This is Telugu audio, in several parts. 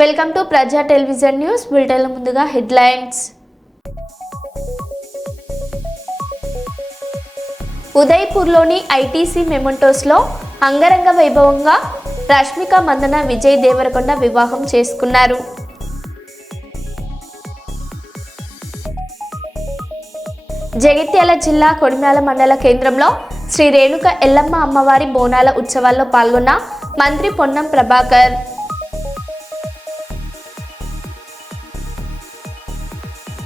వెల్కమ్ టు ప్రజా టెలివిజన్ న్యూస్ బులెటిన్ల ముందుగా హెడ్లైన్స్. ఉదయ్పూర్లోని ఐటీసీ మెమెంటోస్లో అంగరంగ వైభవంగా రష్మిక మందన విజయ్ దేవరకొండ వివాహం చేసుకున్నారు. జగిత్యాల జిల్లా కొడిమ్యాల మండల కేంద్రంలో శ్రీ రేణుక ఎల్లమ్మ అమ్మవారి బోనాల ఉత్సవాల్లో పాల్గొన్న మంత్రి పొన్నం ప్రభాకర్.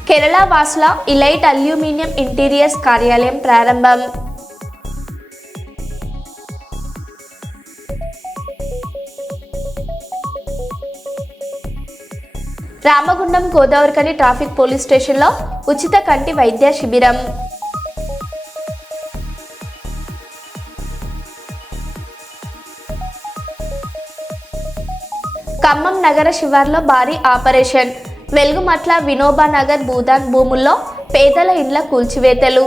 కేరళ వాసుల ఇలైట్ అల్యూమినియం ఇంటీరియర్స్ కార్యాలయం ప్రారంభం. రామగుండం గోదావరికని ట్రాఫిక్ పోలీస్ స్టేషన్లో ఉచిత కంటి వైద్య శిబిరం. ఖమ్మం నగర శివార్లో భారీ ఆపరేషన్. వెలుగుమట్ల వినోబా నగర్ భూదాన్ భూముల్లో పేదల ఇండ్ల కూల్చివేతలు.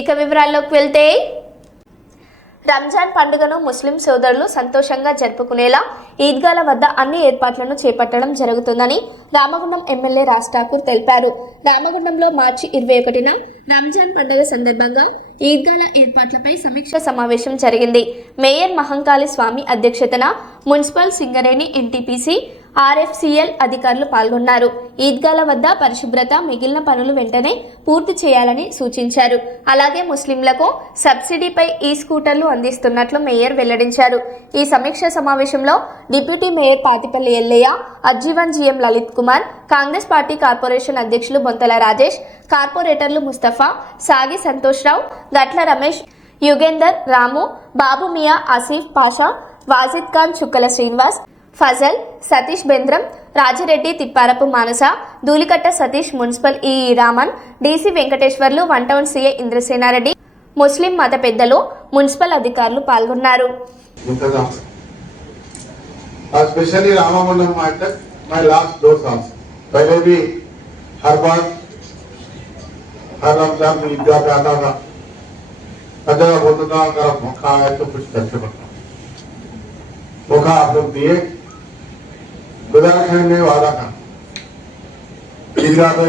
ఇక వివరాల్లోకి వెళ్తే, రంజాన్ పండుగను ముస్లిం సోదరులు సంతోషంగా జరుపుకునేలా ఈద్గాల వద్ద అన్ని ఏర్పాట్లను చేపట్టడం జరుగుతుందని రామగుండం ఎమ్మెల్యే రాజ్ ఠాకూర్ తెలిపారు. రామగుండంలో మార్చి 21న రంజాన్ పండుగ సందర్భంగా ఈద్గాల ఏర్పాట్లపై సమీక్ష సమావేశం జరిగింది. మేయర్ మహంకాళి స్వామి అధ్యక్షతన మున్సిపల్ సింగరేణి ఎన్టీపీసీ ఆర్ఎఫ్సిఎల్ అధికారులు పాల్గొన్నారు. ఈద్గాల వద్ద పరిశుభ్రత, మిగిలిన పనులు వెంటనే పూర్తి చేయాలని సూచించారు. అలాగే ముస్లింలకు సబ్సిడీపై ఈ స్కూటర్లు అందిస్తున్నట్లు మేయర్ వెల్లడించారు. ఈ సమీక్ష సమావేశంలో డిప్యూటీ మేయర్ పాతిపల్లి ఎల్లయ్య, అజ్జీవన్ GM Lalit Kumar, Congress party corporation అధ్యక్షులు బొంతల రాజేష్, కార్పొరేటర్లు ముస్తఫా, సాగి సంతోష్ రావు, గట్ల రమేష్, యుగేందర్, రాము, బాబు మియా, Asif Pasha, Wajid Khan, Chukkala Srinivas, Fazal, Satish Bendram, Rajireddy, Tipparapu Manasa, Dhulikatta Satish, municipal EE Raman, DC Venkateswarlu, one town CA Indrasenareddy, ముస్లిం మత పెద్దలు, మున్సిపల్ అధికారులు పాల్గొన్నారు. स्पेशली रामागुंडम तक मैं लास्ट 2 साल से पहले भी हर बार हर रमजान में ईदगाह पे आता था, अगर बोलता था अगर मौका आया तो कुछ करके बताओ. मौका आप लोग दिए, गुजारखंड ने वादा था ईदगाह पे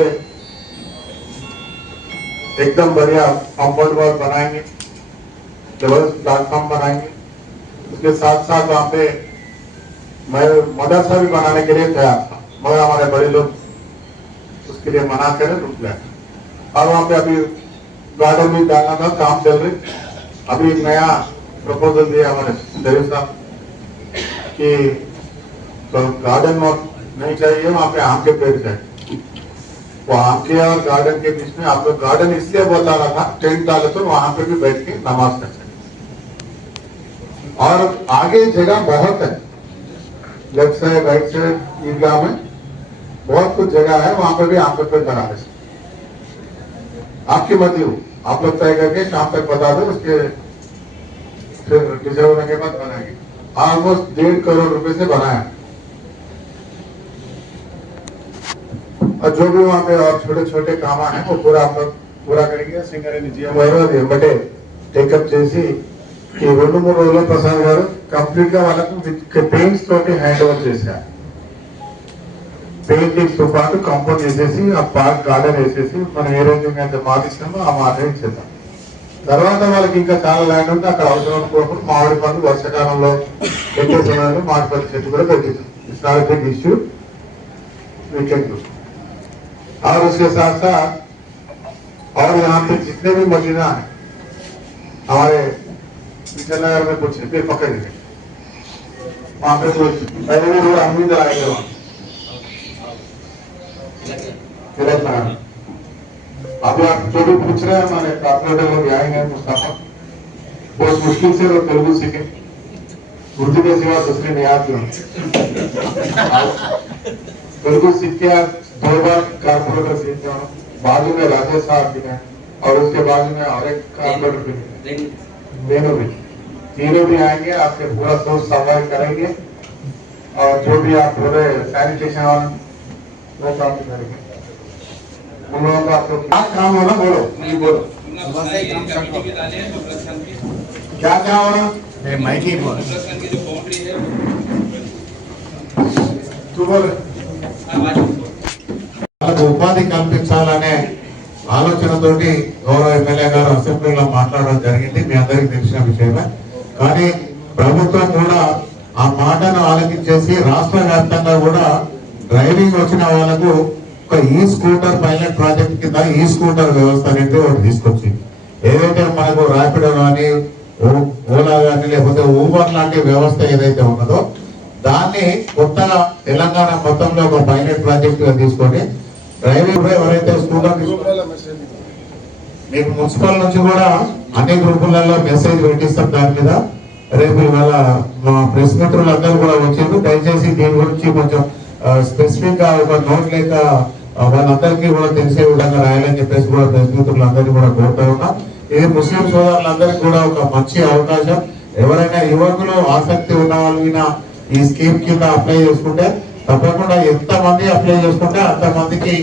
एकदम बढ़िया कॉम्पाउंड वॉल बनाएंगे, जबरदस्त प्लेटफॉर्म बनाएंगे. उसके साथ साथ वहाँ पे मैं मदरसा भी बनाने के लिए तैयार था, मगर हमारे बड़े लोग उसके लिए मना कर रुक गए. और वहाँ पे अभी गार्डन भी डालना था, काम चल रही. अभी एक नया प्रपोजल दिया हमारे देवी साहब कि तो गार्डन नहीं चाहिए, वहाँ पे आम के पेड़ चाहिए. वो आम के और गार्डन के बीच में आप लोग गार्डन इसलिए बता रहा था, टेंट डाले तो वहाँ पे भी बैठ के नमाज कर सकते. और आगे जगह बहुत है, लेफ्ट साइड राइट साइड ईदगाह में बहुत कुछ जगह है, वहां पर भी आप लोग बना दे. आपकी मर्जी हो, आप लोग तय करके शाम तक बता दो, उसके फिर डिसाइड होने के बाद बनाएंगे. ऑलमोस्ट 1.5 करोड़ रुपए से बनाया. और जो भी वहाँ पे और छोटे छोटे काम है वो पूरा आप लोग पूरा करेंगे. సింగరేణి జీఎం వెంబటే టేకప్ చేసి ఈ 2-3 రోజుల్లో ప్రసాద్ గారు కంప్లీట్ గా వాళ్ళకు పెయింట్స్ తోటి హ్యాండ్ ఓవర్ చేశారు. పెయింటింగ్స్ తో పాటు కాంపౌండ్ చేసేసి ఆ పార్క్ గార్డెన్ వేసేసి మనం ఏ రోజు అయితే మాటిస్తామో ఆ మాట ఇచ్చేద్దాం. తర్వాత వాళ్ళకి ఇంకా చాలా ల్యాండ్ ఉంటే అక్కడ అవసరం కోరుకుంటూ మామిడి పండు వర్షాకాలంలో పెట్టే సమయంలో మామిడి పండు చెట్టు కూడా పెంచుతాం. It's not a big issue, we can do. और उसके साथ साथ और यहाँ पे जितने भी मदीना है हमारे नगर में कुछ फिर पकड़ेंगे, वहाँ पे कुछ पहले भी लोग हम इधर आएंगे. वहाँ अभी आप जो भी पूछ रहे हैं हमारे कॉर्पोरेटर लोग आएंगे मुस्तफा, बहुत मुश्किल से लोग तेलुगु सीखे, उर्दू के सिवा दूसरी नहीं आती. तेलुगु सीख के 2 बार कॉर्पोरेटर सीख गया. बाजू में राजेश साहब भी हैं और उसके बाजू में और एक कॉर्पोरेटर भी दोनों भी तीनों भी आएंगे, आपके पूरा सोच सफाई करेंगे और जो भी आप पूरे सैनिटेशन और वो काम करेंगे. उन लोगों का आप लोग क्या काम होना बोलो, नहीं बोलो. क्या क्या हो रहा మైకి तू बोल వాళ్ళకు ఉపాధి కల్పించాలనే ఆలోచనతోటి గౌరవ ఎమ్మెల్యే గారు అసెంబ్లీలో మాట్లాడడం జరిగింది, మీ అందరికీ తెలిసిన విషయమే. కానీ ప్రభుత్వం కూడా ఆ మాటను ఆలకించేసి రాష్ట్ర వ్యాప్తంగా కూడా డ్రైవింగ్ వచ్చిన వాళ్ళకు ఒక ఈ స్కూటర్ పైలట్ ప్రాజెక్ట్ కింద ఈ స్కూటర్ వ్యవస్థ అనేది ఒకటి తీసుకొచ్చింది. ఏదైతే మనకు ర్యాపిడో కానీ ఓలా కానీ లేకపోతే ఊబర్ లాంటి వ్యవస్థ ఏదైతే ఉన్నదో దాన్ని కొత్తగా తెలంగాణ మొత్తంలో ఒక పైలట్ ప్రాజెక్ట్ గా తీసుకొని డ్రైవింగ్ ఎవరైతే స్కూటర్ మీకు మున్సిపల్ నుంచి కూడా అన్ని గ్రూపులలో మెసేజ్ పెట్టిస్తాం దాని మీద. రేపు ఇవాళ మా ప్రెస్ మిత్రులందరూ కూడా వచ్చారు, దయచేసి దీని గురించి కొంచెం స్పెసిఫిక్ గా ఒక నోట్ లేక వాళ్ళందరికీ కూడా తెలిసే విధంగా రాయాలని చెప్పేసి కూడా ప్రెస్ మిత్రులందరినీ కూడా కోరుతా ఉన్నాం. ఇది ముస్లిం సోదరులందరికీ కూడా ఒక మంచి అవకాశం. ఎవరైనా యువకులు ఆసక్తి ఉన్న వాళ్ళు ఈ స్కీమ్ కింద అప్లై చేసుకుంటే తప్పకుండా ఎంత మంది అప్లై చేసుకుంటే అంత మందికి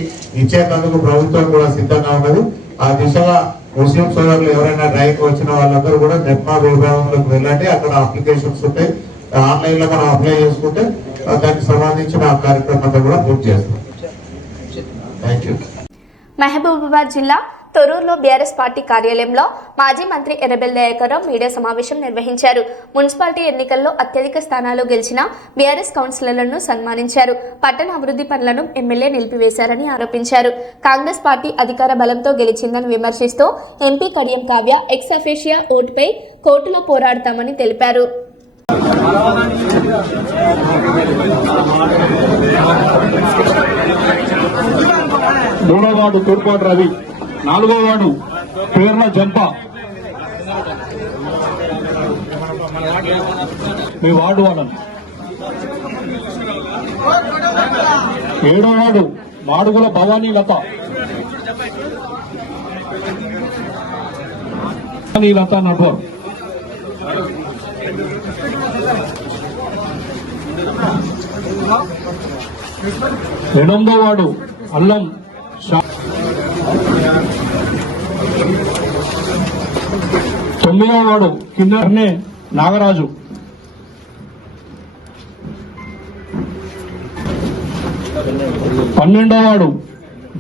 ఇచ్చేందుకు ప్రభుత్వం కూడా సిద్ధంగా ఉన్నది. ఆ దిశగా ముస్లిం సోదరులు ఎవరైనా డ్రైవింగ్ వచ్చిన వాళ్ళందరూ కూడా నెట్మా విభాగంలోకి వెళ్ళండి, అక్కడ అప్లికేషన్స్ ఉంటాయి, ఆన్లైన్ లో మనం అప్లై చేసుకుంటే దానికి సంబంధించిన కార్యక్రమం అంతా కూడా పూర్తి చేస్తాం. Thank you. మహబూబాబాద్ జిల్లా తొర్రూరులో బీఆర్ఎస్ పార్టీ కార్యాలయంలో మాజీ మంత్రి ఎర్రబెల్లి దయాకర్రావు మీడియా సమావేశం నిర్వహించారు. మున్సిపాలిటీ ఎన్నికల్లో అత్యధిక స్థానాలు గెలిచిన బీఆర్ఎస్ కౌన్సిలర్లను సన్మానించారు. పట్టణ అభివృద్ధి పనులను ఎమ్మెల్యే నిలిపివేశారని ఆరోపించారు. కాంగ్రెస్ పార్టీ అధికార బలంతో గెలిచిందని విమర్శిస్తూ ఎంపీ కడియం కావ్య ఎక్స్ అఫీషియా ఓటుపై కోర్టులో పోరాడతామని తెలిపారు. మూడో వార్డు తూర్పాటు రవి, నాలుగో వార్డు పేర్ల జంప, మీ వార్డు వాళ్ళను, ఏడో వార్డు మాడుగుల భవానీ లత, లత నడ్వర్, ఎనిమిదో వార్డు అల్లం షా, 9వ వార్డు కిన్నె నాగరాజు, 12వ వార్డు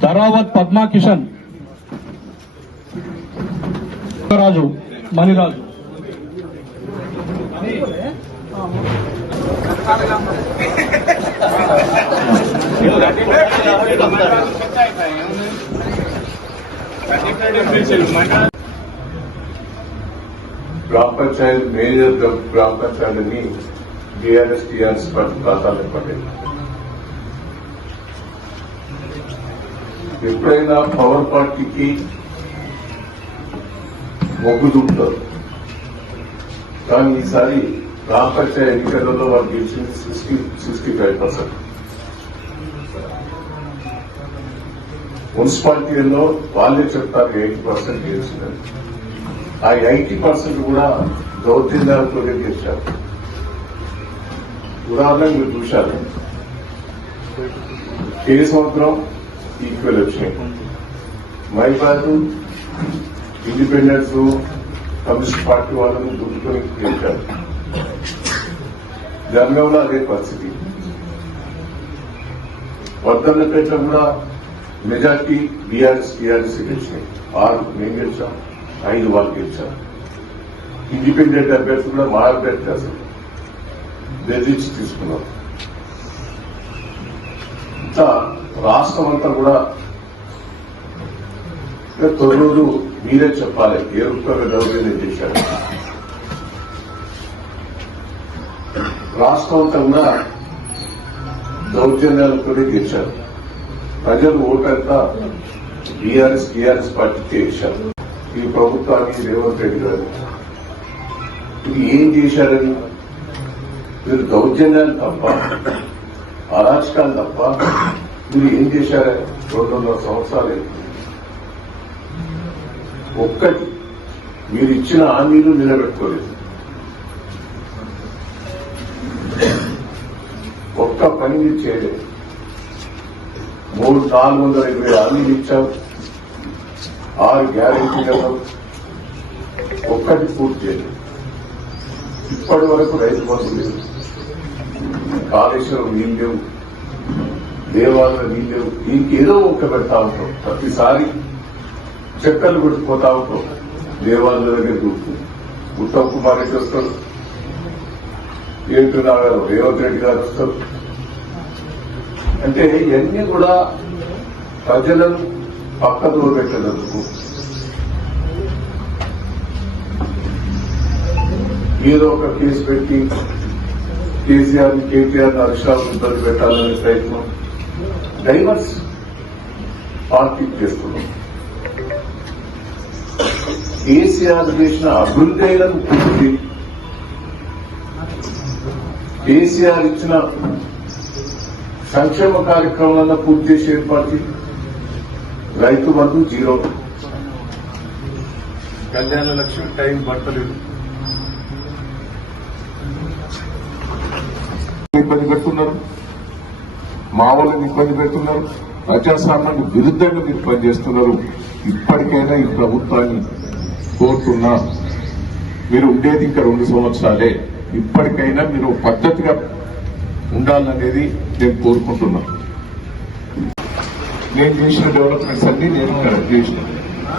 ధరావత్ పద్మా కిషన్ రాజు మణిరాజు, ग्राम पंचायत మేజర్ గ్రామ పంచాయతీని టీఆర్ఎస్ ఖాతాలో పడ్డాయి. ఎప్పుడైనా పవర్ పార్టీకి మొగ్గు చూపుతారు, కానీ ఈసారి గ్రామ పంచాయతీ ఎన్నికలలో వాళ్ళు గెలిచింది 65%. మున్సిపాలిటీల్లో వాళ్ళే చెప్తారు 80% గెలిచిందని. ఆ 80% కూడా దౌర్జన్యాలతో గెలిచారు. ఉదాహరణకు మీరు చూశారు, కేసముద్రం ఈక్వల్ వచ్చినాయి, మైబాదు ఇండిపెండెన్స్ కమ్యూనిస్ట్ పార్టీ వాళ్ళని దుట్టుకొని గెలిచారు. జనగాంలో అదే పరిస్థితి. వర్ధన్నపేటలో కూడా మెజార్టీ టీఆర్ఎస్ గెలిచినాయి. 6 మేము గెలిచాం, 5 వాళ్ళు గెలిచారు. ఇండిపెండెంట్ అభ్యర్థులు కూడా మా అభ్యర్థి అసలు బెదిరించి తీసుకున్నారు. ఇంత రాష్ట్రం అంతా కూడా తొర్రూరు మీరే చెప్పాలి ఏ రూపంగా దౌర్జన్యం చేశారు. రాష్ట్రం అంతా కూడా దౌర్జన్యాలతో గెలిచారు. ప్రజలు ఓటంతా టీఆర్ఎస్ పార్టీకి ఇచ్చారు. ఈ ప్రభుత్వానికి రేవంత్ రెడ్డి గారు ఇది ఏం చేశారని, మీరు దౌర్జన్యాలు తప్ప అరాచకాలు తప్ప మీరు ఏం చేశారని 2.5 సంవత్సరాలు ఒక్కటి మీరు ఇచ్చిన హామీలు నిలబెట్టుకోలేదు. ఒక్క పని మీరు చేయలేదు. 420 హామీలు ఇచ్చాం, 6 గ్యారెంటీలను ఒక్కటి పూర్తి చేయలేదు. ఇప్పటి వరకు రైతు బంధు లేదు, కాళేశ్వరం నీళ్ళు లేవు, దేవాలయం నీళ్ళు లేవు. ఇంకేదో ఒక పెడతా ఉంటాం. ప్రతిసారి చక్కర్లు కొట్టుకుపోతా ఉంటాం. దేవాలయం దగ్గర కూర్చుంది ఉత్తమ్ కుమార్ రెడ్డి వస్తారు, ఏంటున్నారు రేవంత్ రెడ్డి గారు వస్తారు. అంటే ఇవన్నీ కూడా ప్రజలను పక్కదోవ పెట్టేందుకు ఏదో ఒక కేసు పెట్టి కేసీఆర్ కేటీఆర్ అరిష్టాలు ఇబ్బంది పెట్టాలనే ప్రయత్నం డైవర్స్ పార్టీ చేస్తున్నాం. కేసీఆర్ చేసిన అభివృద్ధులను పూర్తి, కేసీఆర్ ఇచ్చిన సంక్షేమ కార్యక్రమాలను పూర్తి చేసి ఏర్పాటు రైతు బంధు జీరో, కళ్యాణ లక్ష్మి టైం పట్టలేదు, ఇబ్బంది పెడుతున్నారు, మా వాళ్ళని ఇబ్బంది పెడుతున్నారు, ప్రజాస్వామ్యానికి విరుద్ధంగా మీరు పనిచేస్తున్నారు. ఇప్పటికైనా ఈ ప్రభుత్వాన్ని కోరుతున్నా, మీరు ఉండేది ఇంకా 2 సంవత్సరాలే, ఇప్పటికైనా మీరు పద్ధతిగా ఉండాలనేది నేను కోరుకుంటున్నా. నేను చేసిన డెవలప్మెంట్స్ అన్ని నేను చేసిన,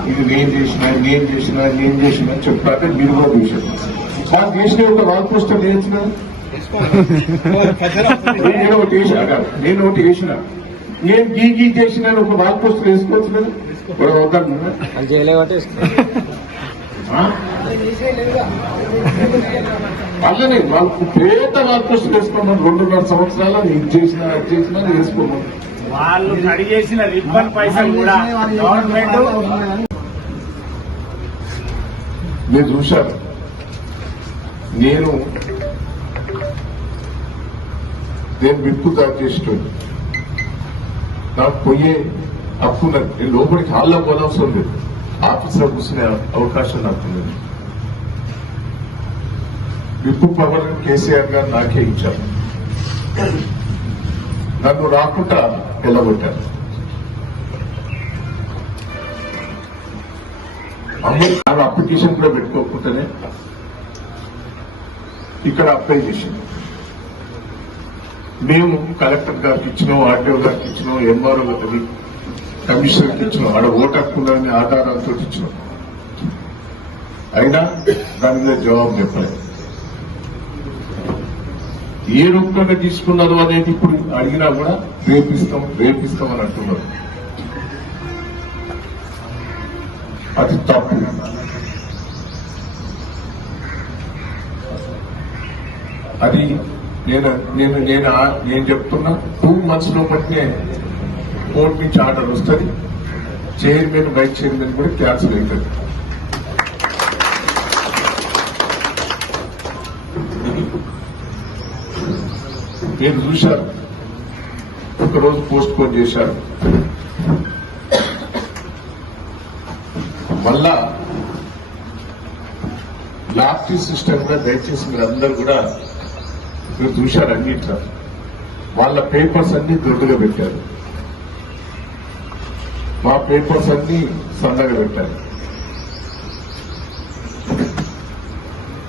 ఇది నేను చేసిన చెప్తాక మీరు కూడా చూసారు. నాకు చేసిన ఒక వాల్ పోస్టర్ చేయొచ్చు కదా, నేను ఒకటి వేసిన నేను గీ చేసిన ఒక వాల్ పోస్టర్ వేసుకోవచ్చు కదా. అలానే వాళ్ళకు పేద వాల్ పోస్టర్ వేసుకోమని 2.5 సంవత్సరాలు ఇది చేసిన వేసుకోమని వాళ్ళు అడిగేసిన రిబ్బన్ పైసలు కూడా గవర్నమెంట్ మీరు చూశారు. నేను బిక్కు దారి చేసేటోని, నాకు పోయే హక్కు ఉన్నది. నేను లోపలికి హాల్లో పోనవసరం లేదు, ఆఫీసులో కూర్చునే అవకాశం నాకు ఉన్నది. విప్పు పవర్ కేసీఆర్ గారు నాకే ఇచ్చారు, నన్ను రాకుండా వెళ్ళగొట్టారు. నాకు అప్లికేషన్ కూడా పెట్టుకోకుండానే ఇక్కడ అప్లై చేసింది. మేము కలెక్టర్ గారికి ఇచ్చినాం, ఆర్టీఓ గారికి ఇచ్చినాం, ఎంఆర్ఓ గారికి, కమిషనర్కి ఇచ్చినాం, ఆడ ఓటు హక్కుందని ఆధారాలతో ఇచ్చినాం. అయినా దాని మీద జవాబు చెప్పలేదు. ఏ రూపంగా తీసుకున్నారు అనేది ఇప్పుడు అడిగినా కూడా రేపిస్తాం అని అంటున్నారు. అది తప్పు. అది నేను చెప్తున్నా, 2 months లోపటినే కోర్టు నుంచి ఆర్డర్ వస్తుంది. చైర్మన్ వైస్ చైర్మన్ కూడా క్యాన్సిల్ అవుతుంది. మీరు చూశారు, ఒకరోజు పోస్ట్ పోన్ చేశారు. మళ్ళా లాఫ్టీ సిస్టమ్ గా దయచేసి మీరు అందరూ కూడా మీరు చూశారు. అన్నిట్లో వాళ్ళ పేపర్స్ అన్ని దొడ్డుగా పెట్టారు, మా పేపర్స్ అన్ని సన్నగా పెట్టారు.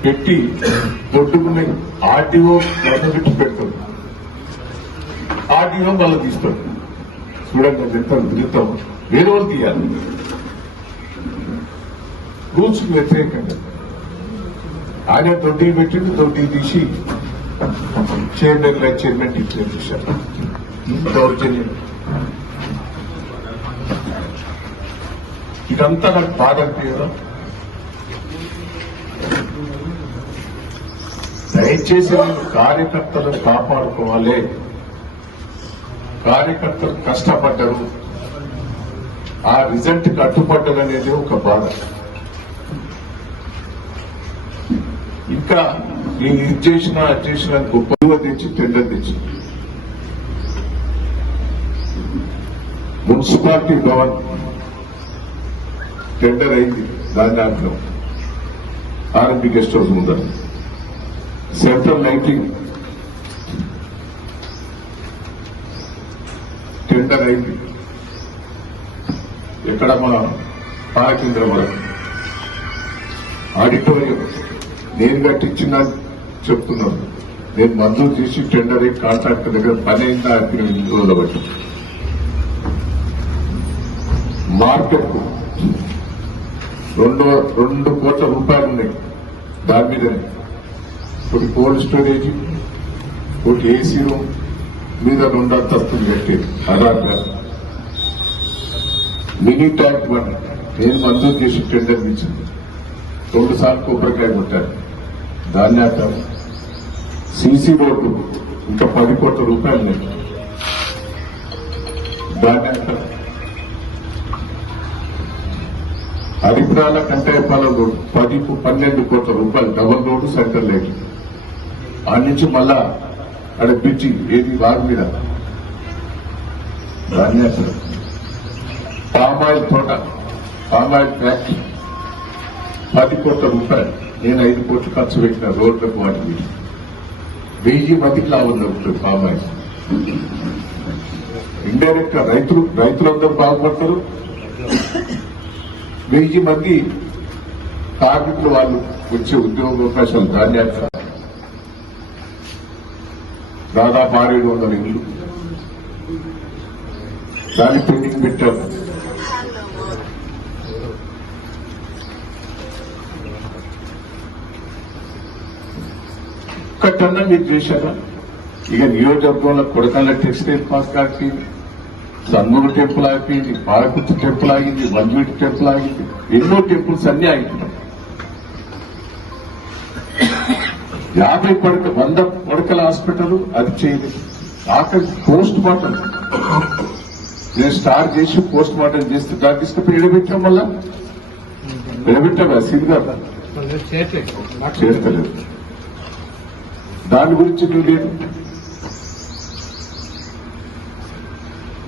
పెట్టి దొడ్డుకునే ఆర్టీఓ పెట్టి పెడతారు, ఆర్టీఓ మళ్ళీ తీస్తారు. చూడండి విరుద్ధం, వేరే వాళ్ళు తీయాలి. రూల్స్ వ్యతిరేకంగా ఆయన దొడ్డికి పెట్టింది, దొడ్డికి తీసి చైర్మన్ వైస్ చైర్మన్ డిక్లేర్ చేశారు. దౌర్జన్యం. ఇదంతా నాకు బాధ అనిపించదా? దయచేసి నేను కార్యకర్తలను కాపాడుకోవాలి. కార్యకర్తలు కష్టపడ్డారు, ఆ రిజల్ట్ కట్టుబడ్డారు అనేది ఒక బాధ. ఇంకా నేను ఇది చేసినా అది చేసినా గొప్ప తెచ్చి టెండర్ తెచ్చి మున్సిపాలిటీ భవన్ టెండర్ అయింది. దాదాపులో ఆర్ఎంపీ గెస్ట్ హౌస్ ముందర సెంట్రల్ లైటింగ్ టెండర్ అయింది. ఎక్కడ మన పాలకేంద్రం వరకు ఆడిటోరియం నేను కట్టించిన చెప్తున్నాను. నేను మంజూరు చేసి టెండర్ అయ్యి కాంట్రాక్టర్ దగ్గర పని అయిందా అయిపోయిన 2 రోజుల బట్టి మార్కెట్ కు 2 కోట్ల రూపాయలు ఉన్నాయి. దాని మీదనే ఒకటి కోల్డ్ స్టోరేజ్, ఒకటి ఏసీ రూమ్ మీద 2 అంతస్తులు కట్టేది. అదాగా మినీ ట్యాంక్ బండ్ నేను మంజూరు చేసి టెండర్ ఇచ్చింది. 2 సార్లు కొబ్బరికాయ కొట్టారు. దాన్ని ఆట సీసీ రోడ్డు ఇంకా 10 కోట్ల రూపాయలు ఉన్నాయి. దాన్ని ఆట హరిపురాల కంటేపాలెం రోడ్డు 12 కోట్ల రూపాయలు డబల్ రోడ్డు సెంటర్ లైట్. ఆ నుంచి మళ్ళా అక్కడ బ్రిడ్జి ఏది వారి మీద దాన్ని అసలు పామాయిల్ తోట, పామాయిల్ ఫ్యాక్టరీ 10 కోట్ల రూపాయలు. నేను 5 కోట్లు ఖర్చు పెట్టిన రోడ్లకు వాటికి 1000 మందికి లాభం దొరుకుతుంది. పామాయిల్ ఇండైరెక్ట్ గా రైతులందరూ బాగుపడతారు. 1000 మంది కార్మికులు వాళ్ళు వచ్చే ఉద్యోగ అవకాశాలు. ధాన్యాలు దాదాపు 600 ఇళ్ళు దాన్ని పెండింగ్ పెట్టారు. ఒక్కటన్నా మీరు చేశారా? ఇక నియోజకవర్గంలో కొడకళ్ళ టెక్స్టైల్ పార్క్ ఆగిపోయింది, సన్మూరు టెంపుల్ ఆగిపోయింది, పాలకుర్తి టెంపుల్ ఆగింది, వల్మీటి టెంపుల్ ఆగింది, ఎన్నో టెంపుల్స్ అన్ని ఆగిపోయినాయి. 100 పడకల హాస్పిటల్ అది చేయలేదు. ఆఖరి పోస్ట్ మార్టం నేను స్టార్ట్ చేసి పోస్ట్ మార్టం చేస్తే దాన్ని తీసుకుపోయి ఎడబెట్టాం. మళ్ళా ఎడబెట్టాం సీన్ గారు చేస్తలేదు. దాని గురించి లేదు.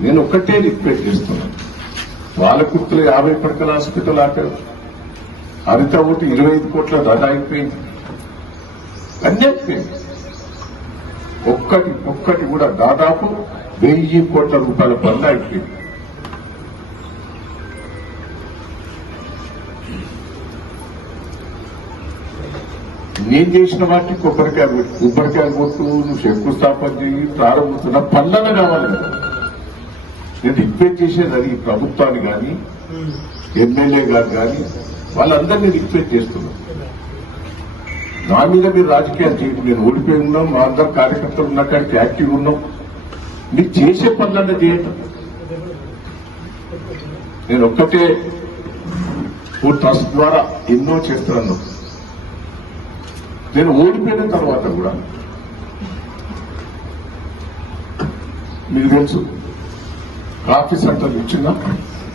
నేను ఒక్కటే రిక్వెస్ట్ చేస్తున్నాను. పాలకుర్తిలో 50 పడకల హాస్పిటల్ ఆపారు. హరిత ఒకటి 25 కోట్ల ధర అయిపోయింది. అన్నీ అయిపోయింది. ఒక్కటి కూడా దాదాపు 1000 కోట్ల రూపాయల పనులు అయిపోయింది. నేను చేసిన వాటికి కొబ్బరికాయ కొట్టు, నువ్వు శంకుస్థాపన చేయి, ప్రారంభిస్తున్న పనులను కావాలి కదా. నేను రిక్వెస్ట్ చేసేది అది ప్రభుత్వాన్ని కానీ ఎమ్మెల్యే గారు కానీ వాళ్ళందరినీ రిక్వెస్ట్ చేస్తున్నాను. నా మీద మీరు రాజకీయాలు చేయండి. నేను ఓడిపోయి ఉన్నాం, మా అందరు కార్యకర్తలు ఉన్న కాడికి యాక్టివ్ ఉన్నాం. మీరు చేసే పనులన్నా చేయండి. నేను ఒక్కటే ఓ ట్రస్ట్ ద్వారా ఎన్నో చేస్తున్నాను. నేను ఓడిపోయిన తర్వాత కూడా మీకు తెలుసు కాఫీ సెంటర్లు ఇచ్చిన,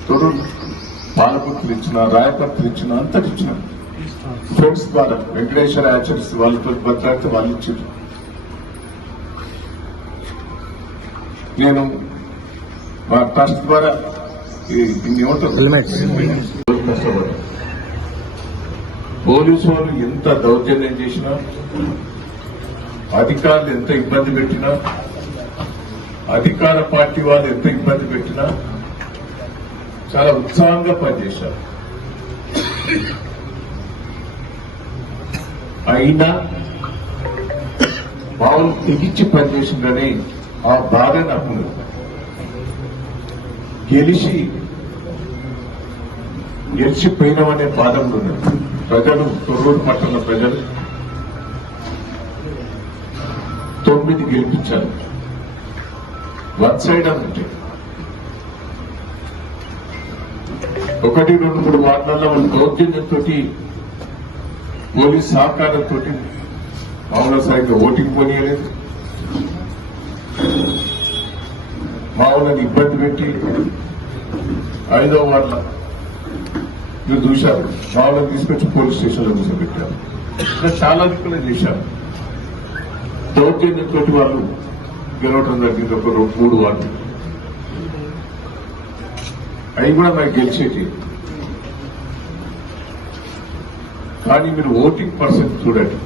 తొర్రూరు పాలకుర్తులు ఇచ్చిన, రాయపర్తులు ఇచ్చిన, అంతటి ఇచ్చిన. ఫ్రెండ్స్ ద్వారా వెంకటేశ్వర యాచర్స్ వాళ్ళతో బట్లాడితే వాళ్ళు ఇచ్చారు. నేను మా ట్రస్ట్ ద్వారా ఇన్ని కష్టపడ్డా. పోలీసు వాళ్ళు ఎంత దౌర్జన్యం చేసినా, అధికారులు ఎంత ఇబ్బంది పెట్టినా, అధికార పార్టీ వాళ్ళు ఎంత ఇబ్బంది పెట్టినా చాలా ఉత్సాహంగా పనిచేశారు. అయినా మామూలు తెగించి పనిచేసిందని ఆ బాధ నాకు గెలిచిపోయినామనే బాధలు ఉన్నాయి. ప్రజలు, తొర్రూరు పట్టణ ప్రజలు 9 గెలిపించారు. 1 సైడ్ అంటే 1, 2, 3 వార్డులలో వాళ్ళు దౌర్జన్యంతో పోలీస్ సహకారంతో మామూలు సరిగ్గా ఓటింగ్ పోనీయలేదు. మామూలని ఇబ్బంది పెట్టి 5వ వార్డులో మీరు చూశారు. మామూలుగా తీసుకొచ్చి పోలీస్ స్టేషన్లో కూర్చోబెట్టారు. ఇంకా చాలా దిక్కులే చేశారు. దౌర్జన్యంతో వాళ్ళు గెలవడం జరిగింది. ఒక 3 వార్డులు అవి కూడా మనకి గెలిచేటి. కానీ మీరు ఓటింగ్ పర్సెంట్ చూడండి.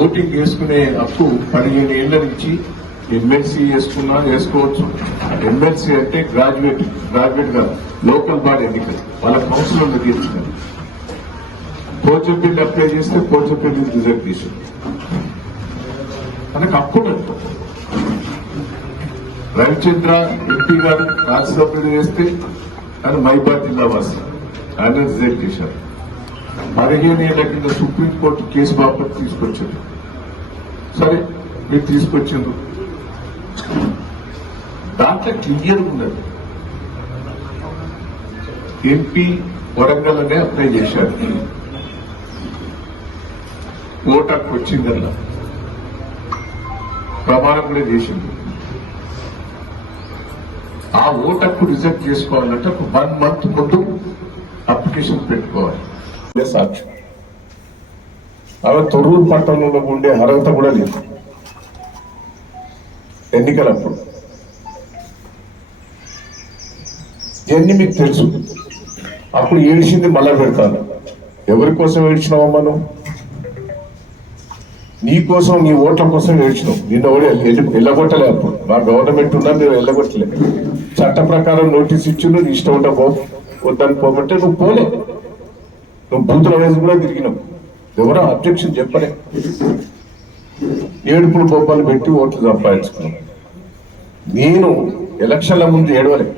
ఓటింగ్ వేసుకునే హక్కు 15 ఏళ్ల నుంచి ఎమ్మెల్సీ వేసుకోవచ్చు. ఎమ్మెల్సీ అంటే గ్రాడ్యుయేట్ గా లోకల్ బాడీ ఎన్నికలు వాళ్ళ కౌన్సిలర్లు తీర్చున్నారు. పోచంపల్లి అప్లై చేస్తే పోచంపల్లి రిజల్ట్ తీసింది. మనకు అప్పుడు రవిచంద్ర ఎంపీ గారు రాజ్యసభ చేస్తే ఆయన మైబాద్ జిల్లా వాసి ఆయన రిజల్ట్ చేశారు. 15 ఏళ్ల కింద సుప్రీంకోర్టు కేసు బాపత్ తీసుకొచ్చింది. సరే మీరు తీసుకొచ్చిండ్రు, దాంట్లో క్లియర్ ఉన్నది ఎంపీ వరంగల్ అనే అప్లై చేశారు. ఓటకు వచ్చిందల్లా ప్రమాణం కూడా చేసింది. ఆ ఓటకు రిజెక్ట్ చేసుకోవాలంటే ఒక 1 month ముందు అప్లికేషన్ పెట్టుకోవాలి. సాక్షి ఆమె తొర్రూరు పట్టణంలో ఉండే అర్హత కూడా లేదు ఎన్నికలప్పుడు. ఇవన్నీ మీకు తెలుసు. అప్పుడు ఏడిచింది మళ్ళా పెడతాను. ఎవరి కోసం ఏడ్చినావమ్మా నువ్వు? నీ కోసం, నీ ఓట్ల కోసం ఏడ్చినావు. నిన్న కూడా వెళ్ళగొట్టలే. అప్పుడు మా గవర్నమెంట్ ఉన్నా నేను వెళ్ళగొట్టలే. చట్ట ప్రకారం నోటీస్ ఇచ్చి నువ్వు ఇష్టం ఉంటా పో, వద్దని పోమంటే నువ్వు పోలే. నువ్వు బూతుల వయసు కూడా తిరిగినావు. ఎవరో అబ్జెక్షన్ చెప్పలే. ఏడుపులు బొబ్బలు పెట్టి ఓట్లు సంపాదించుకున్నావు. నేను ఎలక్షన్ల ముందు ఏడవలే.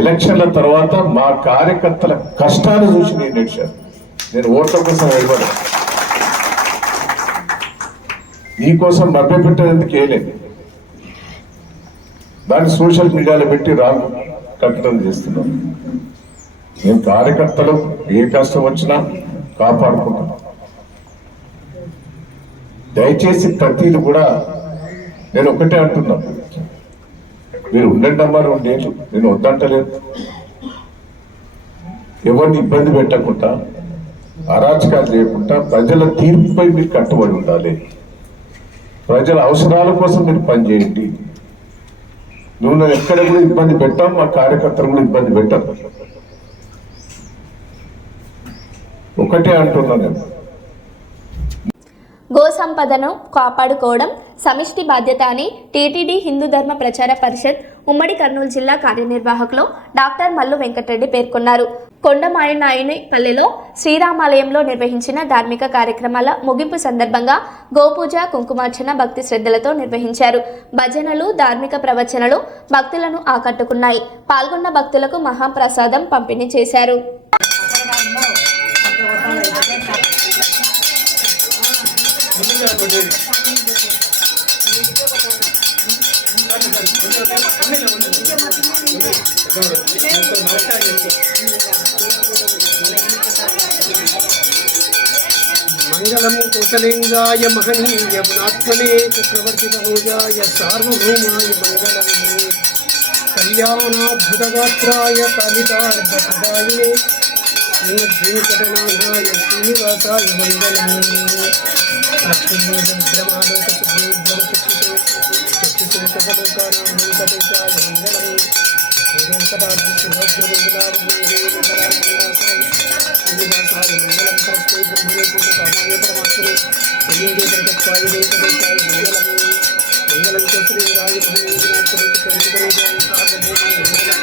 ఎలక్షన్ల తర్వాత మా కార్యకర్తల కష్టాలు చూసి నేను ఏడ్చాను. నేను ఓట్ల కోసం ఏడవలే. నీకోసం మభ్య పెట్టేందుకు ఏలేదు. దాన్ని సోషల్ మీడియాలో పెట్టి రాను కట్టడం చేస్తున్నాం. నేను కార్యకర్తలు ఏ కష్టం వచ్చినా కాపాడుకుంటాం. దయచేసి ప్రతిది కూడా నేను ఒకటే అంటున్నా, మీరు ఉండండి అమ్మా 2 ఏళ్ళు, నేను వద్దంటలేదు. ఎవరిని ఇబ్బంది పెట్టకుండా, అరాచకాలు చేయకుండా ప్రజల తీర్పుపై మీరు కట్టుబడి ఉండాలి. ప్రజల అవసరాల కోసం మీరు పనిచేయండి. నువ్వు నన్ను ఎక్కడ కూడా ఇబ్బంది పెట్టాం, మా కార్యకర్తలు కూడా ఇబ్బంది పెట్టాం. ఒకటే అంటున్నా నేను, గో సంపదను కాపాడుకోవడం సమిష్టి బాధ్యత అని టీటీడీ హిందూ ధర్మ ప్రచార పరిషత్ ఉమ్మడి కర్నూలు జిల్లా కార్యనిర్వాహకులు డాక్టర్ మల్లు వెంకటరెడ్డి పేర్కొన్నారు. కొండమాయనాయనిపల్లెలో శ్రీరామాలయంలో నిర్వహించిన ధార్మిక కార్యక్రమాల ముగింపు సందర్భంగా గోపూజ, కుంకుమార్చన భక్తి శ్రద్ధలతో నిర్వహించారు. భజనలు, ధార్మిక ప్రవచనలు భక్తులను ఆకట్టుకున్నాయి. పాల్గొన్న భక్తులకు మహాప్రసాదం పంపిణీ చేశారు. మంగళం కోసలింగాయ మహనీయ గుణాత్మనే చక్రవర్తి తనూజాయ సార్వభౌమాయ మంగళం. కళ్యాణాద్భుతగాత్రాయ కలితార్థప్రదాయినే శ్రీమద్వేంకటనాథాయ శ్రీనివాసాయ మంగళం. లక్ష్మీదేవ్రమాలోక సుగ్రీవ్రమచక్షుషే చక్షుషే సకలోకానాం వెంకటేశాయ మంగళం. వెంకటాద్రి సుభద్రమంగళాయ శ్రీనివాసాయ మంగళం. కరస్మై బ్రహ్మణే పూర్ణకామాయ పరమాత్మనే శ్రీదే ప్రగత్వాయ వెంకటేశాయ మంగళం. మంగళం కోసలింగాయ మహనీయ గుణాత్మనే చక్రవర్తి తనూజాయ సార్వభౌమాయ మంగళం.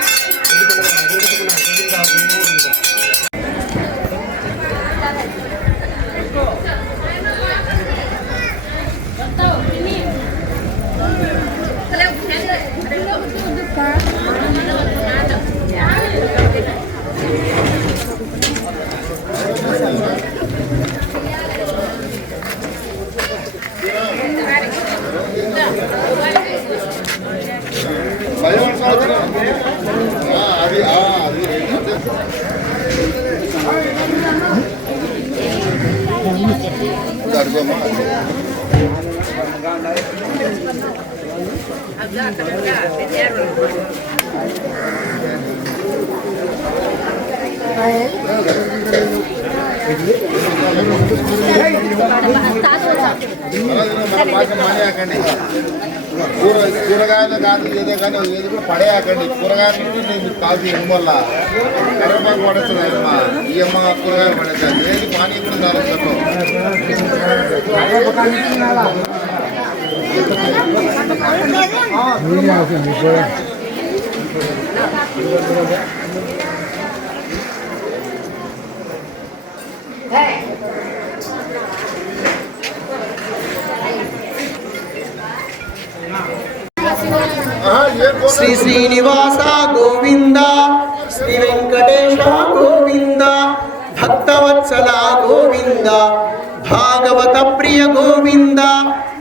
కూరగాయలు కాదు ఏదో కానీ ఏది కూడా పడేయకండి. కూరగాయలు కాదు వల్ల కర్రపాకు పడుతుంది. ఈ అమ్మ కూరగాయలు పడేస్తుంది. ఏది పానీ కూడా శ్రీ శ్రీనివాస గోవింద, శ్రీ వెంకటేశ గోవింద, భక్తవత్సల గోవింద, భాగవత ప్రియ గోవింద,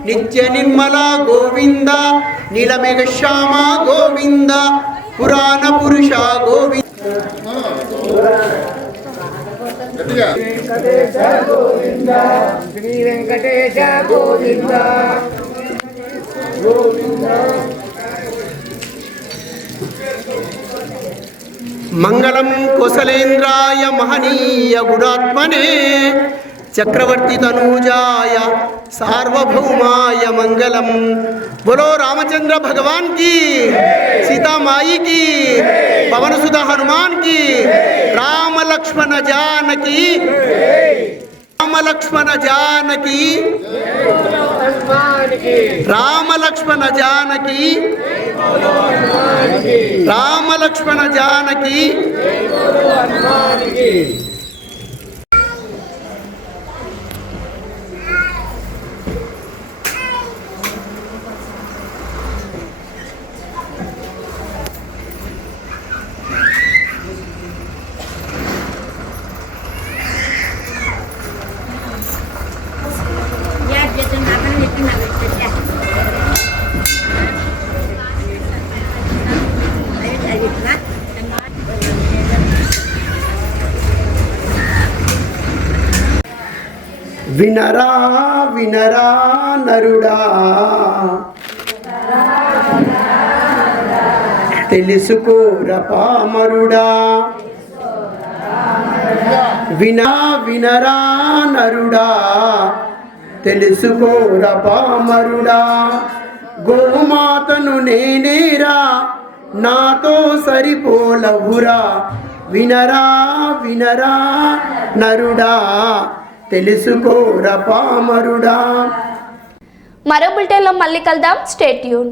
నిత్య నిర్మల గోవింద, నీలమేఘ శ్యామ గోవింద, పురాణ పురుష గోవింద. శ్రీ వెంకటేశ గోవింద గోవింద. మంగళం కుశలేంద్రాయ మహనీయ గుణాత్మనే, చక్రవర్తి తనూజాయ సార్వభౌమాయ మంగళం. బోలో రామచంద్ర భగవాన్ की, सीता माई की, पवन सुत हनुमान की, राम लक्ष्मण जानकी, राम लक्ष्मण जानकी, राम लक्ष्मण जानकी, राम लक्ष्मण जानकी. వినరా వినరా నరుడా, తెలుసుకోర పామరుడా. వినరా నరుడా, తెలుసుకోర పామరుడా. గోమాతను నేనేరా, నాతో సరిపోలవురా. వినరా వినరా నరుడా, తెలుసుకోర పామరుడా. మరో బులెటిన్లో మళ్ళీ కలుద్దాం. Stay tune.